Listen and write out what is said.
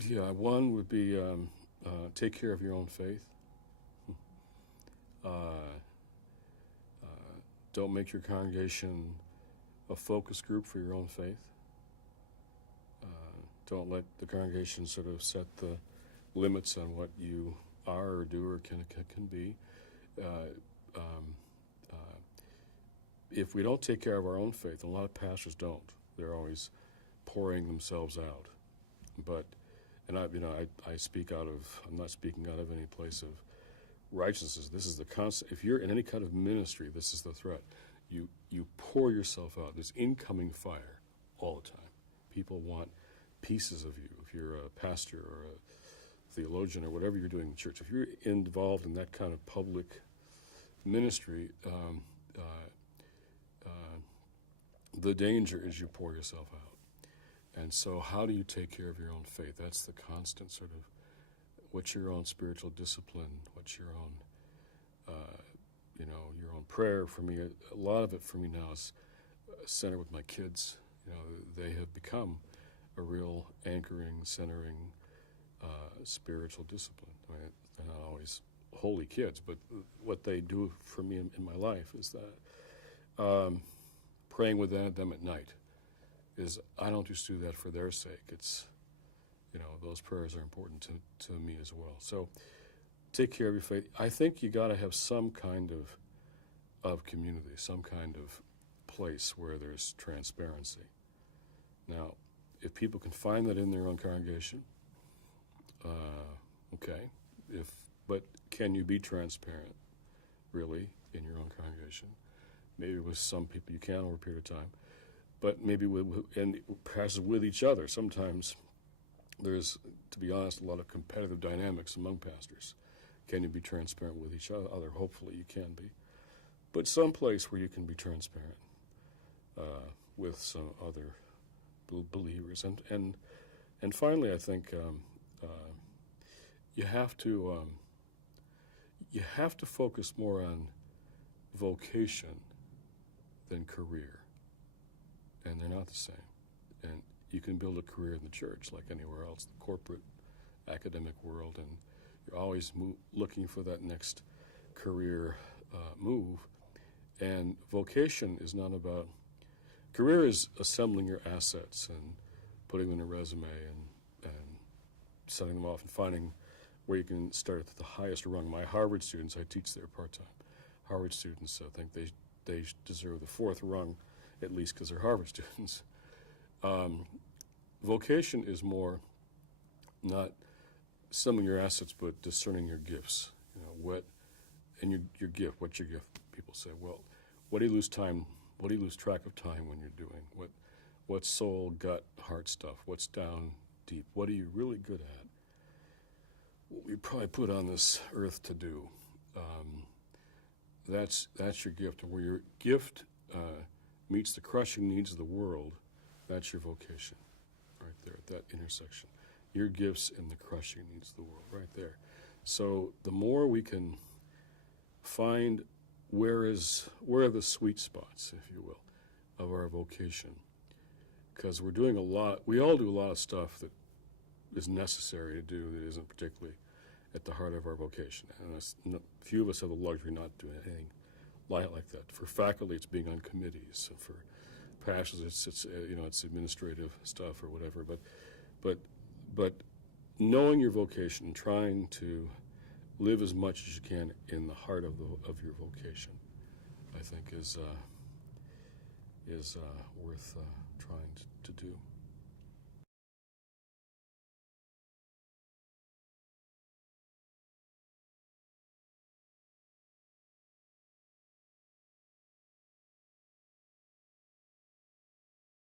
Yeah, one would be take care of your own faith. Uh, don't make your congregation a focus group for your own faith. Don't let the congregation sort of set the limits on what you are or do or can be. Uh, um, uh, if we don't take care of our own faith, and a lot of pastors don't, they're always pouring themselves out. But, and I speak out of, I'm not speaking out of any place of righteousness. This is the constant. If you're in any kind of ministry, this is the threat. You pour yourself out. There's incoming fire all the time. People want pieces of you. If you're a pastor or a theologian or whatever you're doing in church, if you're involved in that kind of public ministry, the danger is you pour yourself out. And so how do you take care of your own faith? That's the constant sort of, what's your own spiritual discipline? What's your own, your own prayer? For me, a lot of it for me now is centered with my kids. They have become a real anchoring, centering, spiritual discipline. I mean, they're not always holy kids, but what they do for me in my life is that praying with them at night is, I don't just do that for their sake. It's, those prayers are important to me as well. So take care of your faith. I think you got to have some kind of community, some kind of place where there's transparency. Now, if people can find that in their own congregation, okay. But can you be transparent, really, in your own congregation? Maybe with some people you can over a period of time, but maybe perhaps with each other. Sometimes there's, to be honest, a lot of competitive dynamics among pastors. Can you be transparent with each other? Hopefully you can be. But some place where you can be transparent with some other believers. And finally, I think you have to focus more on vocation than career. And they're not the same. And you can build a career in the church like anywhere else, the corporate, academic world, and you're always looking for that next career move. And vocation is not about, career is assembling your assets and putting them in a resume and setting them off and finding where you can start at the highest rung. My Harvard students, I teach there part-time. Harvard students, I think they deserve the fourth rung, at least because they're Harvard students. Vocation is more not summing your assets, but discerning your gifts. Your gift. What's your gift? People say, well, what do you lose time? What do you lose track of time when you're doing? What's soul, gut, heart stuff? What's down deep? What are you really good at? What we probably put on this earth to do. That's your gift. And where your gift meets the crushing needs of the world, that's your vocation, right there at that intersection. Your gifts and the crushing needs of the world, right there. So the more we can find where are the sweet spots, if you will, of our vocation, because we all do a lot of stuff that is necessary to do that isn't particularly at the heart of our vocation. And few of us have the luxury not doing anything like that. For faculty, it's being on committees. So for pastors, it's administrative stuff or whatever. But knowing your vocation, trying to live as much as you can in the heart of your vocation, I think is worth trying to do.